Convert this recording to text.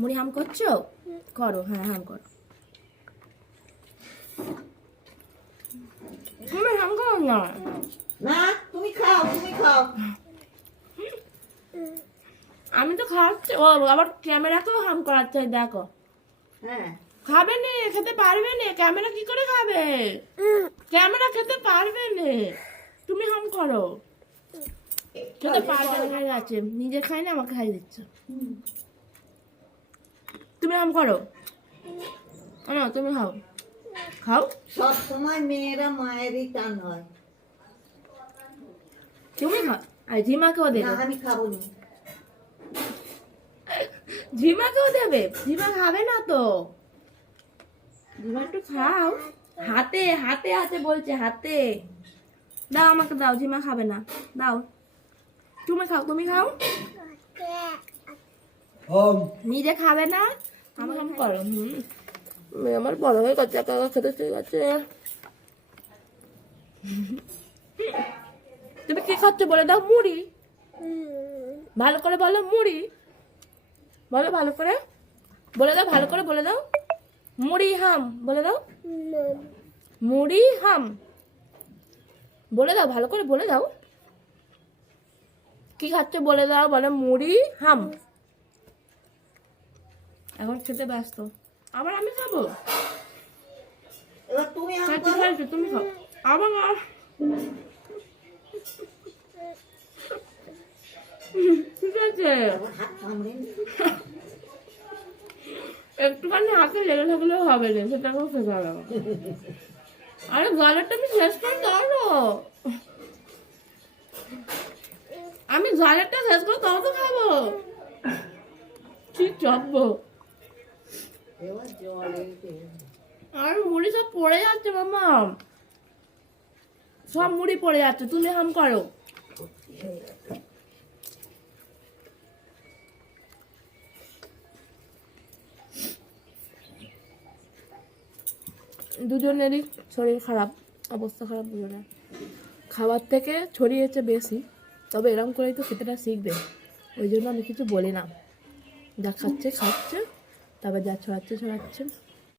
মুড়ি হাম করছো? করো, হ্যাঁ হাম করো। তুমি হাম করো না। না তুমি খাও, তুমি খাও। আমি তো খাওয়াচ্ছি, ও আবার ক্যামেরাকেও হাম করাচ্ছে, দেখো। হ্যাঁ খাবে না, খেতে পারবে না, ক্যামেরা কি করে খাবে? ক্যামেরা খেতে পারবে না, তুমি হাম করো। খেতে পারবে না, হয়ে গেছে, নিজে খাই না আমাকে খাই দিচ্ছ। তুমি হাম করো না, তুমি খাও, খাও। সব সময় মেয়েরা মায়েরই টান হয়। তুমি খাও, আর ঝিমাকেও না দেবে, আমি খাবো না। ঝিমাকেও দেবে। ঝিমা খাবে না তো, ঝিমা একটু খাও। হাতে হাতে হাতে বলছে, হাতে দাও, আমাকে দাও, ঝিমা খাবে না, দাও। তুমি খাও, তুমি খাও। নিজে খাবে না, আমার কাম করো। আমার বড় হয়ে গেছে, একা একা খেতে ঠিক আছে। তুমি কি খাচ্ছ বলে দাও? মুড়ি। ভালো করে বলো, মুড়ি বলো, ভালো করে বলে দাও, ভালো করে বলে দাও। মুড়ি হাম বলে দাও, মুড়ি হাম বলে দাও, ভালো করে বলে দাও। কি খাচ্ছ বলে দাও, বলে মুড়ি হাম। এখন খেতে ব্যস্ত, আবার আমি খাবো। এবার তুমি আম খাচ্ছি, করো। খাচ্ছি, তুমি খাও আবার। ঠিক আছে, আবার হাত কামড়ে নি। একটুখানি হাতে লেগে থাকলেও হবে না, সেটাকেও খেতে হবে। আরে গালেরটা আমি শেষ করে দাও। আমি গালেরটা শেষ করে তাও তো খাবো। কি চাপবো, এবার জল এইতে। আর মুড়ি সব পড়ে যাচ্ছে মামা, সব মুড়ি পড়ে যাচ্ছে, তুমি হাম করো। দুজনেরই শরীর খারাপ, অবস্থা খারাপ দুজনের। খাবার থেকে ছড়িয়েছে বেশি, তবে এরকম করেই তো খেতেটা শিখবে, ওই জন্য আমি কিছু বলি না। যা খাচ্ছে খাচ্ছে, তারপর যা ছড়াচ্ছে ছড়াচ্ছে।